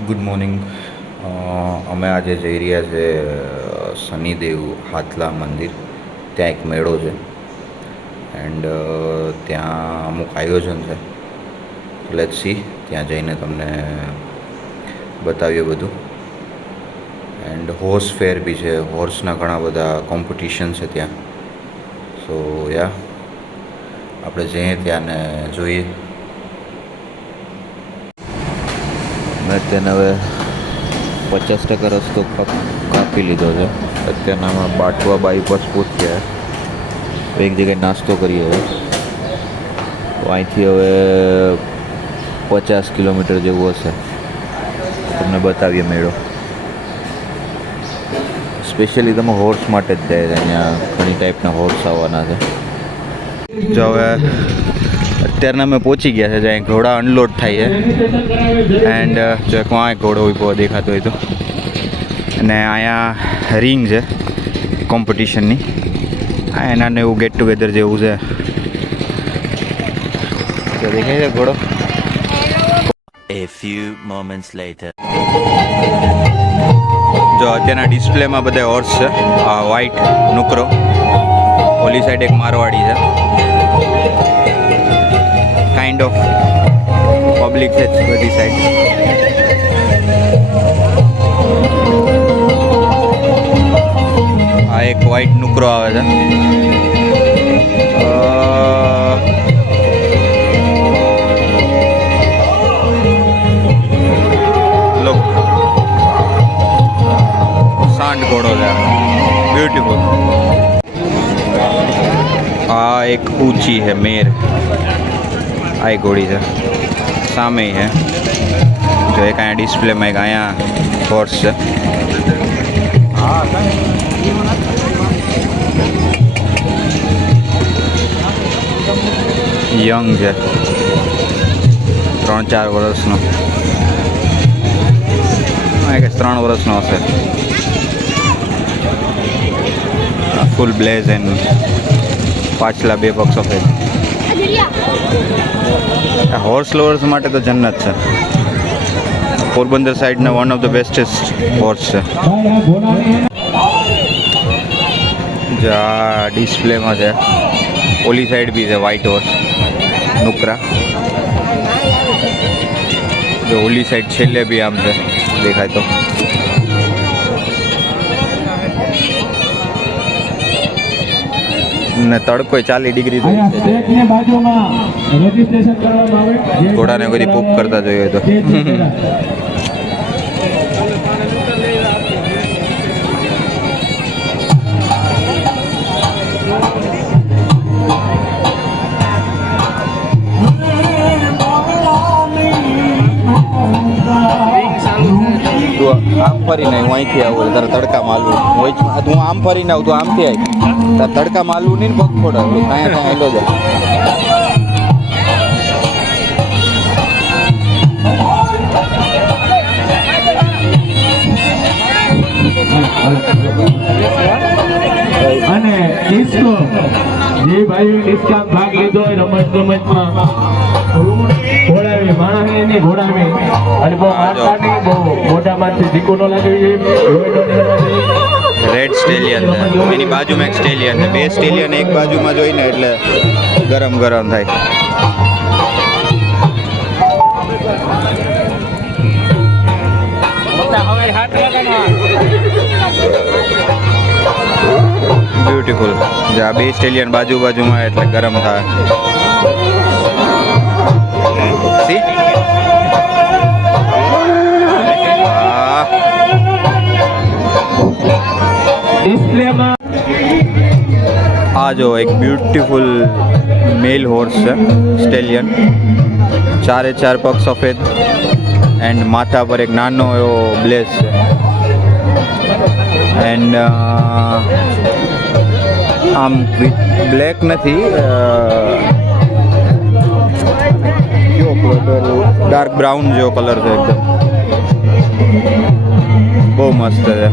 Good morning. અમે આજે જઈ રહ્યા છે શનિદેવ હાથલા મંદિર. ત્યાં એક મેળો છે એન્ડ ત્યાં અમુક આયોજન છે. લેટ્સ સી, ત્યાં જઈને તમને બતાવીએ બધું. એન્ડ હોર્સ ફેર બી છે, હોર્સના ઘણા બધા કોમ્પિટિશન છે ત્યાં. સો યા આપણે જઈએ ત્યાં ને જોઈએ. મેં તેને હવે 50% રસ્તો કાપી લીધો છે. અત્યારના બાટવા બાયપાસ પહોંચ્યા, એક જગ્યાએ નાસ્તો કરીએ હવે. તો અહીંથી હવે 50 કિલોમીટર જેવું હશે. તમને બતાવીએ મેળો. સ્પેશિયલી તમે હોર્સ માટે જ જાય છે. અહીંયા ઘણી ટાઈપના હોર્સ આવવાના છે. જો હવે અત્યારના અમે પહોંચી ગયા છે જ્યાં ઘોડા અનલોડ થાય છે. એન્ડ જો એક વાં ઘોડો ઉભો દેખાતો હોય તો. અને અહીંયા રિંગ છે કોમ્પિટિશનની. આ એનાને એવું ગેટ ટુગેધર જેવું છે. તો દેખાય છે ઘોડો. A few moments later. જો અત્યારના ડિસ્પ્લેમાં બધા હોર્સ છે. આ વ્હાઈટ નુકરો, ઓલી સાઈડ એક મારવાડી છે. કાઇન્ડ ઓફ પબ્લિક છે બધી સાઈડ. આ એક વ્હાઈટ નુકરો આવે છે. લુક, સાંડ ઘોડો છે, બ્યુટીફુલ. આ એક ઊંચી છે મેર. આ એક ઘોડી છે, સામે છે. જો એક અહીંયા ડિસ્પ્લેમાં એક અહીંયા હોર્સ છે. યંગ છે, 3-4 વર્ષનો. કે 3 વર્ષનો હશે. ફૂલ બ્લેઝ એન્ડ પાછલા 2 પગ સફેદ. હોર્સ લવર્સ માટે તો જન્નત છે. પોરબંદર સાઈડના one of the bestest horse છે. જે આ ડિસ્પ્લેમાં છે. ઓલી સાઈડ બી છે વ્હાઈટ હોર્સ નુકરા. જો ઓલી સાઈડ છેલ્લે બી આમ છે, દેખાય તો. ને તડકો 40 ડિગ્રી થાય છે. ઘોડાને બધી પૂપ કરતા જોઈએ તો. તું આમ ફરીને હું અહીંથી આવું તારે તડકામાં હાલવું. તું આમ ફરીને આવું, તું આમથી આવી તારે તડકામાં હાલવું નહીં ને પગ ફોડા. કાંઈ કાંઈ હેલો જાય. અને ડિસ્કો જે ભાઈઓ ડિસ્કામાં ભાગ લીધો હોય રમત ગમતમાં, ઘોડાવી માણસને નહીં ઘોડાવી. અને બહુ મારવાની બહુ મોઢામાંથી ધીકો ન લાગવી જોઈએ. રેડ સ્ટેલિયન છે, એની બાજુમાં એક સ્ટેલિયન છે. 2 સ્ટેલિયન એક બાજુમાં જોઈને એટલે ગરમ ગરમ થાય. બ્યુટીફુલ. જે આ 2 સ્ટેલિયન બાજુમાં એટલે ગરમ થાય. સી આ જો એક બ્યુટીફુલ મેલ હોર્સ છે સ્ટેલિયન. 4 પગ સફેદ એન્ડ માથા પર એક નાનો એવો બ્લેઝ છે. એન્ડ આમ બ્લેક નથી, ડાર્ક બ્રાઉન જેવો કલર છે એકદમ. બહુ મસ્ત છે,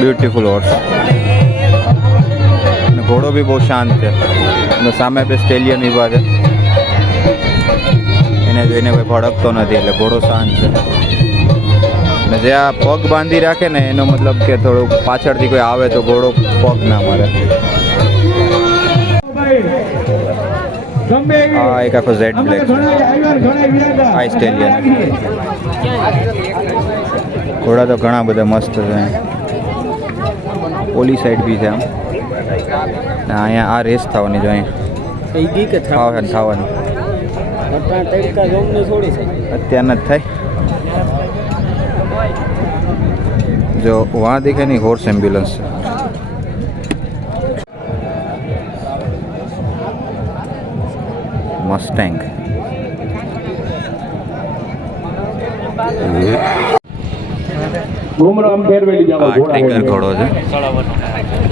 બ્યુટીફુલ હોર્સ. ઘોડો બી બહુ શાંત છે. સામે બે સ્ટેલિયન ઊભા છે, એને જોઈને કોઈ ભડકતો નથી, એટલે ઘોડો શાંત છે. જે આ પગ બાંધી રાખે ને એનો મતલબ કે થોડુંક પાછળથી કોઈ આવે તો ઘોડો પગ ના મારે. આ એક આખો ઝેડ બ્લેક આ સ્ટેલિયન. ઘોડા તો ઘણા બધા મસ્ત છે. ઓલી સાઈડ બી છે આમ. અહીંયા આ રેસ થવાની જો અહીંયા થવાની અત્યારના જ થાય. जो वहाँ दिखे नहीं हॉर्स एम्बुलेंस से. मस्टैंग ગુમરામ ફેરવેલી જવા ટ્રિગર ઘોડો છે.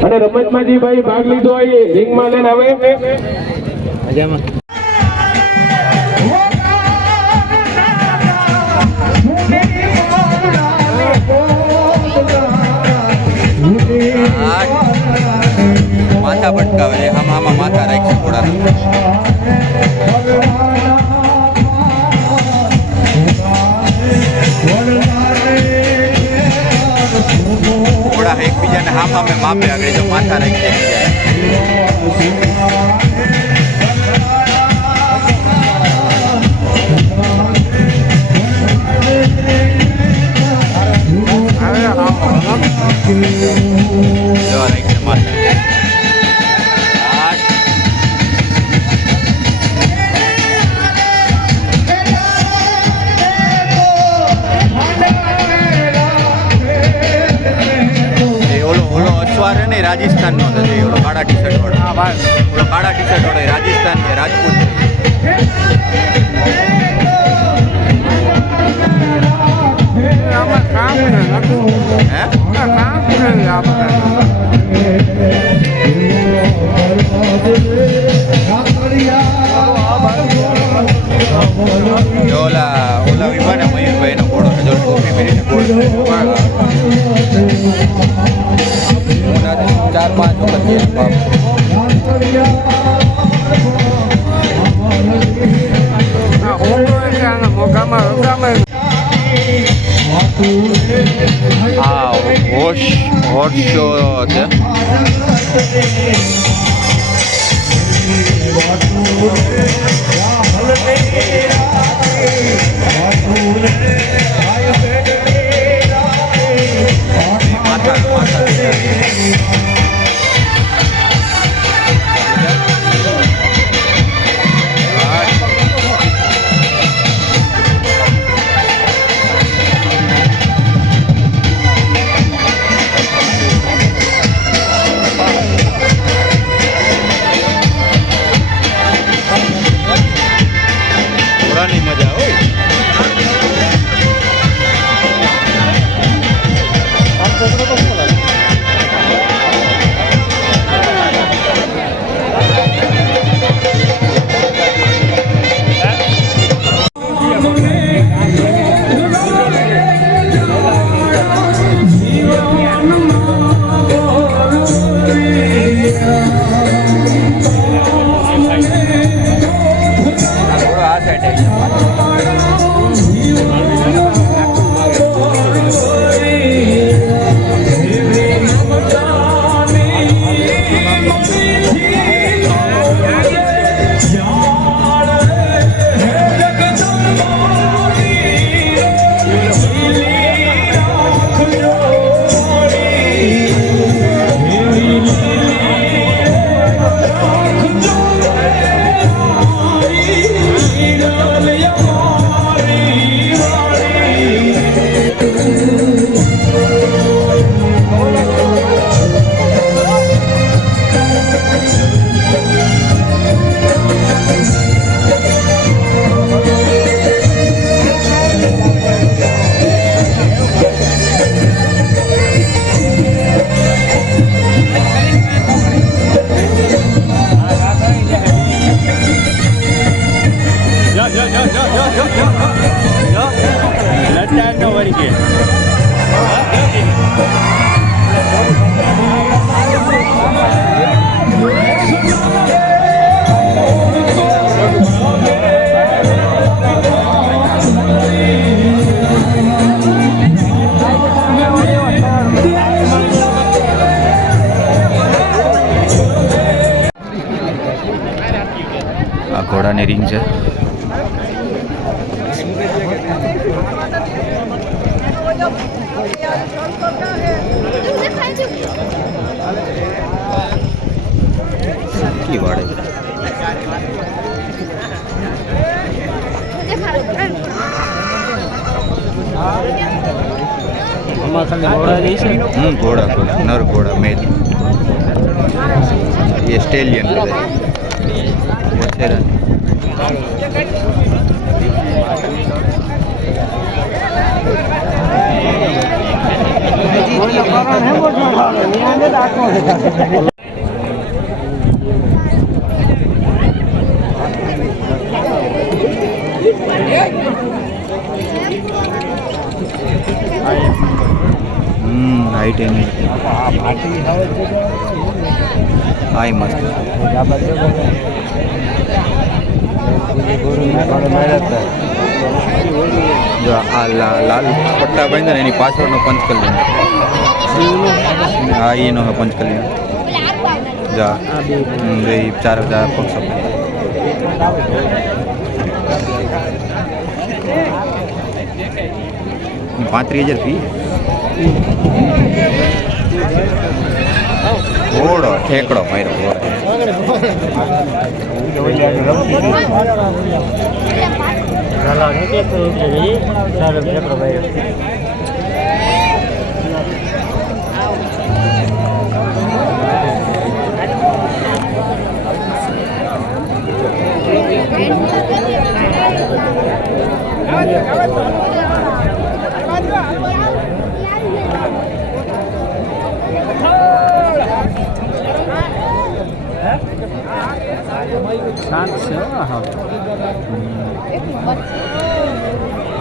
અને રમતમાં જે ભાઈ ભાગ લીધો હોય એ રિંગમાં લઈને આવે મજામાં. માથા ભટકાવે છે. આમાં માથા રાખશે ઘોડાના. ઘોડા એકબીજાને હામે માપે આગળ જો માથા રાખશે જો રાખશે માથા. રાજસ્થાન નો હતો ઓલો કાળા ટી શર્ટ વાળો. હા ભાઈ ઓલો કાળા ટી શર્ટ વાળો રાજસ્થાન છે, રાજપૂત હે. ઓલા વિભાને મયુરભાઈ એનો ઘોડો છે જો ટોપી પહેરીને ઘોડો 4-5 વખત બાપ. હા હોર્સ શો છે. ઘોડાની રીંગ છે. કી વાડે ઘોડા નર ઘોડા મેલ ये स्टेलियन हाइट हाई मस्त जो आ लाल पट्टा बांधा ने पाछळनो पंच कल्याण हाँ एनो पंच कल्याण जा 4,000 पक्ष 35,000 फी घोड़ो ठेकड़ो मारो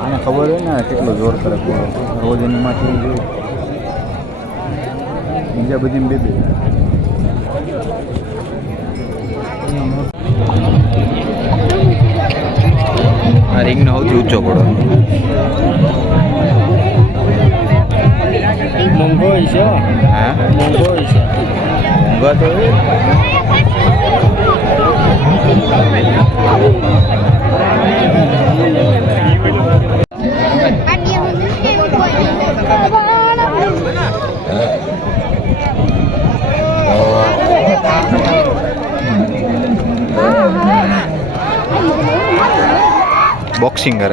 आने खबर है ना કેટલો જોર કરે રોજ એની માંથી બીજા બધી બે આ રીંગનો સૌથી ઊંચો ઘોડો મોંઘો છે. હા મોંઘો છે. મોંઘા તો बॉक्सिंग कर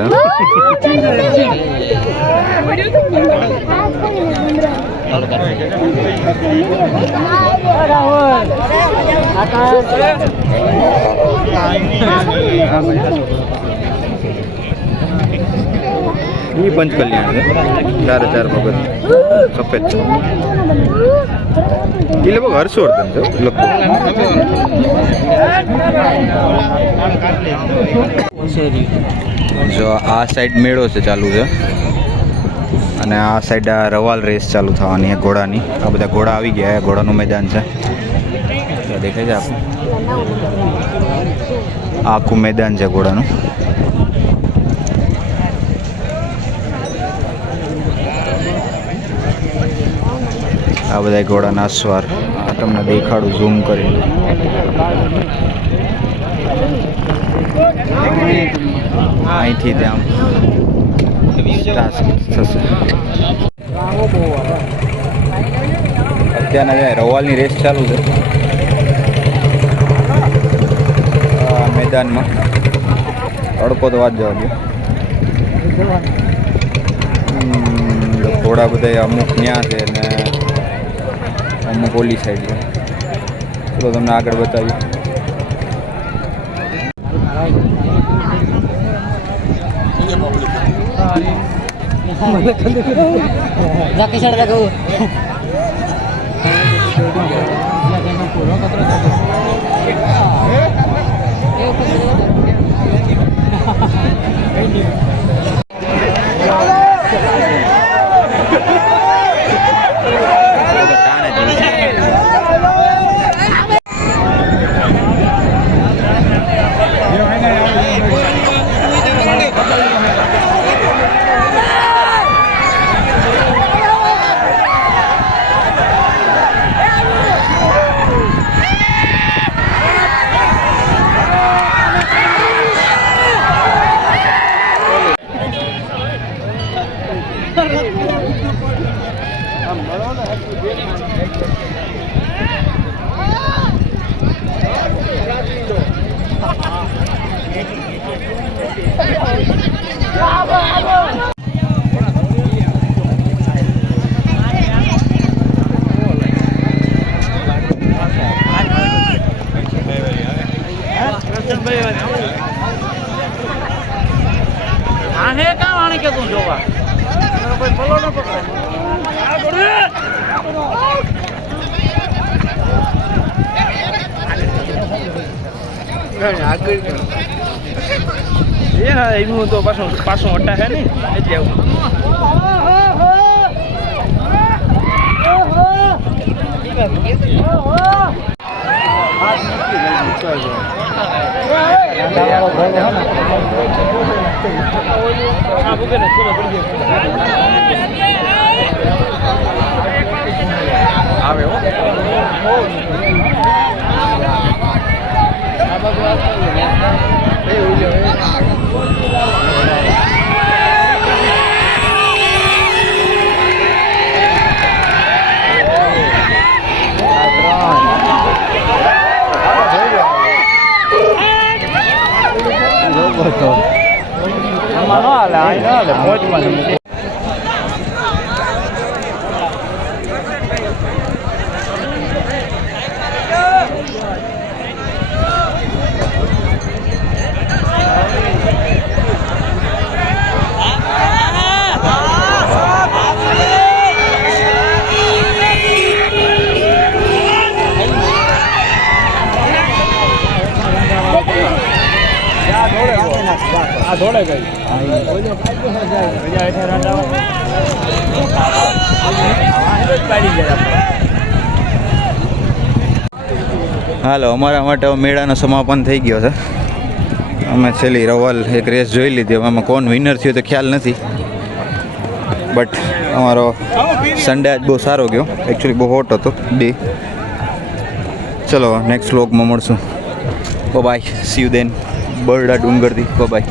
ये पंच कल्याण है 4,000 भगत सफेद ये लगभग हर्षवर्धन है लगभग जो आ साइड मेळो से चालू है અને આ સાઈડ આ રવાલ રેસ ચાલુ થવાની છે ઘોડાની. આ બધા ઘોડા આવી ગયા. ઘોડાનું મેદાન છે દેખાય છે આપણે આખું મેદાન છે ઘોડાનું. આ બધા ઘોડાના અસવાર આ તમને દેખાડું ઝૂમ કરીને. અહીંથી ત્યાં થશે. અત્યારના રવાલની રેસ ચાલુ છે મેદાનમાં. તડકો તો વાત જવા દો. ઘોડા બધા અમુક ત્યાં છે ને અમુક ઓલી સાઈડ છે. ચલો તમને આગળ બતાવ્યું. એનું તો પાછું અટ્ટા છે ને એટલે આવે હાલો, અમારા માટે હવે મેળાનો સમાપન થઈ ગયો છે. અમે છેલ્લી રવલ એક રેસ જોઈ લીધી. હવે આમાં કોણ વિનર થયો તો ખ્યાલ નથી, બટ અમારો સન્ડે આજ બહુ સારો ગયો. એકચ્યુઅલી બહુ હોટ હતો ડે. ચલો નેક્સ્ટ વ્લોગમાં મળશું. Bye, see you then. Barda ડુંગરથી બાય.